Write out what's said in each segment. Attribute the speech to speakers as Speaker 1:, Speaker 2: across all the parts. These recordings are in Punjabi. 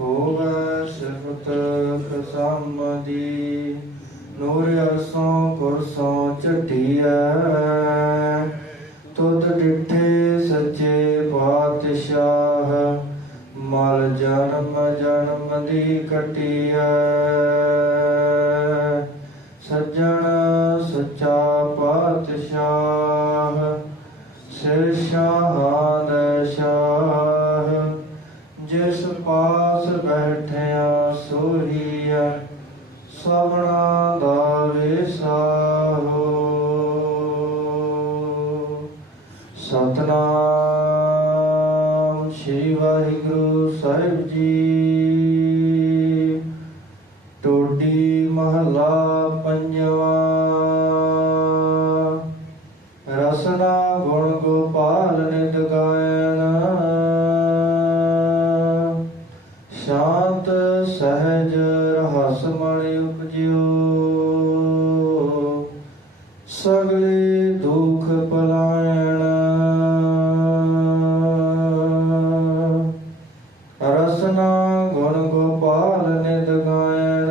Speaker 1: ਹੋਵੇ ਸਿਫਤ ਖਸਮ ਦੀ ਨੂਰ ਅਰਸੋਂ ਕੁਰਸੋਂ ਚਟਿਐ ਤੁਧ ਡਿਠੇ ਸੱਚੇ ਪਾਤਸ਼ਾਹ, ਮਲ ਜਨਮ ਜਨਮ ਦੀ ਕਟਿਐ ਪਾਸ ਬੈਠਿਆ ਸੋਹੀਆ, ਸਭਨਾ ਦਾ ਵਿਸਾਹੋ ਸਤਨਾਮ ਸ੍ਰੀ ਵਾਹਿਗੁਰੂ ਸਾਹਿਬ ਜੀ। ਟੋਡੀ ਮਹਲਾ ਪੰਜਵਾ। ਰਸਨਾ ਗੁਣ ਗੋਪਾਲ ਨਿਤ ਗਾਇਨ ਸਹਿਜ ਰਹਸ ਮਣਿ ਉਪਜਿਓ। ਸਗਲੇ ਦੁਖ ਪਲਾਇਣ। ਰਸਨਾ ਗੁਣ ਗੋਪਾਲ ਨਿਦ ਗਾਇਣ।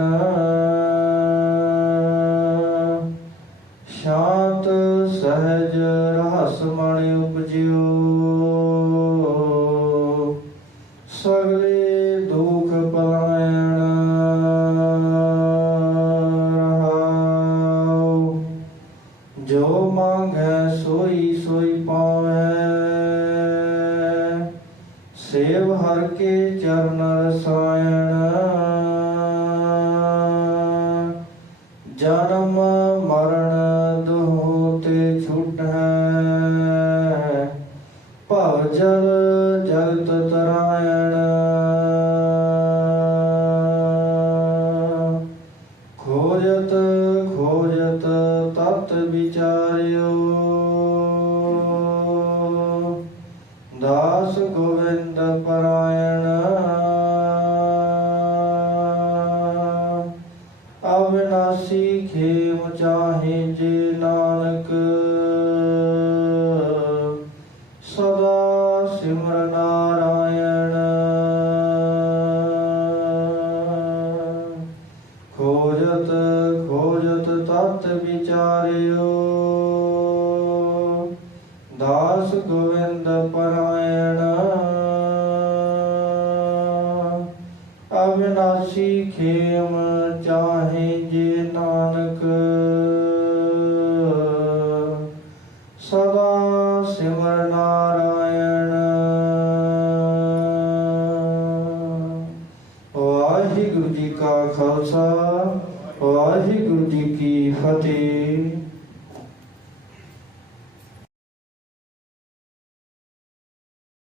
Speaker 1: ਸ਼ਾਂਤ ਸਹਿਜ ਰਹਸ ਮਣਿ ਜੋ ਮੰਗੈ ਸੋਈ ਸੋਈ ਪਾਵੈ। ਸੇਵ ਹਰ ਕੇ ਚਰਨ ਰਸਾਇਣ। ਜਨਮ ਮਰਨ ਤਤ ਵਿਚਾਰਿਓ। ਦਾਸ ਗੋਵਿੰਦ ਪਰਾਇਣ। ਅਵਿਨਾਸੀ ਖੇਮ ਚਾਹੇ ਜੇ ਨਾਨਕ। ਸਦਾ ਸਿਮਰ ਵਿਚਾਰਿਓ ਦਾਸ ਗੋਵਿੰਦ ਪਰਾਇਣ। ਅਵਿਨਾਸੀ ਖੇਮ ਚਾਹੇ ਜੇ ਨਾਨਕ। ਸਦਾ ਸਿਮਰ ਨਾਰਾਇਣ। ਵਾਹਿਗੁਰੂ ਜੀ ਕਾ ਖਾਲਸਾ, ਵਾਹਿਗੁਰੂ ਜੀ ਕੀ ਫਤਿਹ।